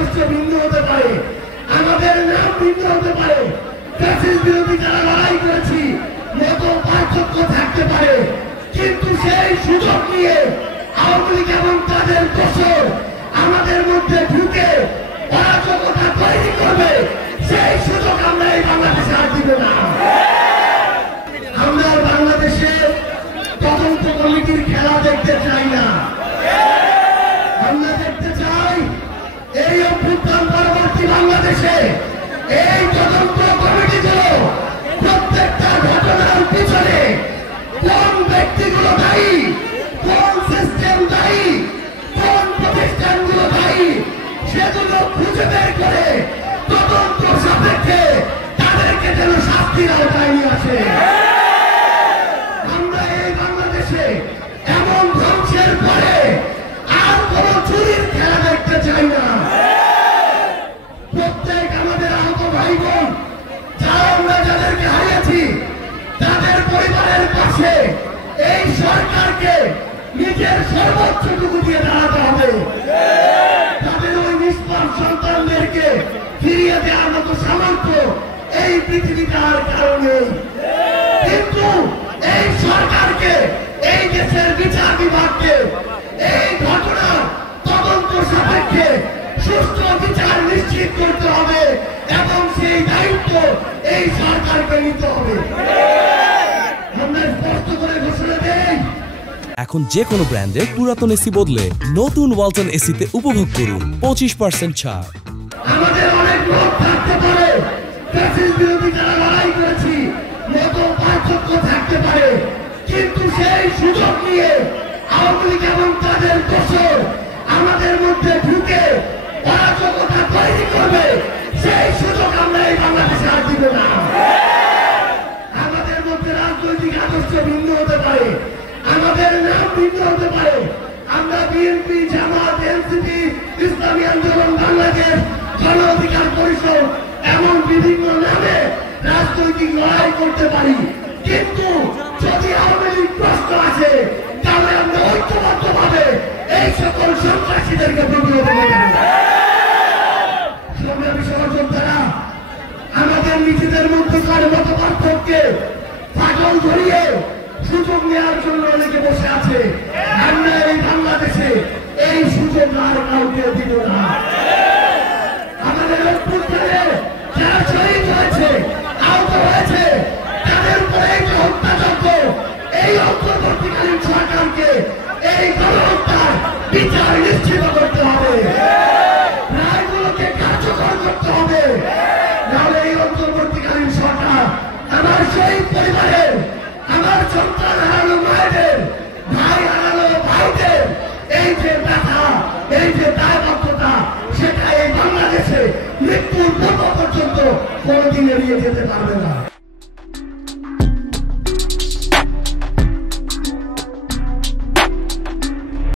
আদর্শ ভিন্ন হতে পারে, আমাদের নাম ভিন্ন হতে পারে, ফ্যাসিস্ট বিরোধী যারা লড়াই করেছি মত পার্থক্য থাকতে পারে, কিন্তু সেই সুযোগ নিয়ে আওয়ামী লীগ এবং তাদের দোসর আমাদের মধ্যে ঢুকে অরাজকতা তৈরি করবে, সেই সুযোগ আমরা এই বাংলাদেশে আর দিব না। আমরা বাংলাদেশে তদন্ত কমিটির খেলা দেখতে চাই না। আমরা দেখতে চাই এই অভ্যুত্থান পরবর্তী বাংলাদেশে এই তদন্ত কমিটিগুলো প্রত্যেকটা ঘটনার পিছনে কোন ব্যক্তিগুলো দায়ী, কোন সিস্টেম দায়ী, কোন প্রতিষ্ঠানগুলো দায়ী, সেগুলো খুঁজে বের করে তদন্ত সাপেক্ষে তাদেরকে যেন শাস্তির আওতায় নিয়ে আসে। আমরা এই বাংলাদেশে এমন ধ্বংসের পরে আর কোন চুরির খেলা দেখতে চাই না। প্রত্যেক আমাদের আহত ভাই বোন যারা আমরা যাদেরকে হারিয়েছি তাদের পরিবারের পাশে এই সরকারকে নিজের সর্বোচ্চটুকু দিয়ে দাঁড়াতে হবে। তাদের ওই নিষ্পাপ সন্তানদেরকে ফিরিয়ে দেওয়ার মতো সামর্থ্য এই পৃথিবীতে আর কারো নেই। কিন্তু এই সরকারকে, এই দেশের বিচার বিভাগকে এই ঘটনার তদন্ত সাপেক্ষে সুষ্ঠু বিচার নিশ্চিত করতে হবে এবং সেই দায়িত্ব এই সরকারকে নিতে হবে। আমরা স্পষ্ট করে ঘোষণা দেই, এখন যে কোনো ব্র্যান্ডের পুরাতন এসি বদলে নতুন ওয়ালটন এসিতে উপভোগ করুন 25% ছাড়। আমাদের অনেক লোক থাকতে পারে, ফ্যাসিস্ট বিরোধী যারা লড়াই করেছি মত পার্থক্য থাকতে পারে, কিন্তু সেই সুযোগ নিয়ে আওয়ামী লীগ এবং তাদের দোসর আমাদের মধ্যে ঢুকে অরাজকতা তৈরি করবে, সেই সুযোগ আমরা এই বাংলাদেশে আর দিব না। আমাদের মধ্যে রাজনৈতিক আদর্শ ভিন্ন হতে পারে, আমাদের নাম ভিন্ন হতে পারে, আমরা বিএনপি, জামাত, এনসিপি, ইসলামী আন্দোলন বাংলাদেশ, গণ অধিকার পরিষদ এমন বিভিন্ন নামে রাজনৈতিক লড়াই করতে পারি, কিন্তু যদি আওয়ামী লীগ প্রশ্ন আসে তাহলে আমরা ঐক্যবদ্ধভাবে এই সকল সন্ত্রাসীদেরকে প্রতিরোধ করব। সংগ্রামী সহযোদ্ধারা, আমাদের নিজেদের মধ্যকার মত পার্থক্যে ফাটল ধরিয়ে সুযোগ নেওয়ার জন্য অনেকে বসে আছে। আমরা এই বাংলাদেশে এই সুযোগ আর কাউকে দিব না। আমাদের অভ্যুত্থানে যারা শহীদ হয়েছে, আহত হয়েছে, তাদের উপরে এই যে হত্যাযজ্ঞ, এই অন্তর্বর্তীকালীন সরকারকে এই গণহত্যার বিচার নিশ্চিত করতে হবে, রায়গুলোকে কার্যকর করতে হবে। নাহলে এই অন্তর্বর্তীকালীন সরকার আমার শহীদ পরিবারের, আমার সন্তান হারানো মায়েদের, ভাই হারানো ভাইদের এই যে ব্যথা, এই যে দায়বদ্ধতা, সেটা এই বাংলাদেশে মৃত্যুর পূর্ব পর্যন্ত কোনোদিন এড়িয়ে যেতে পারবে না।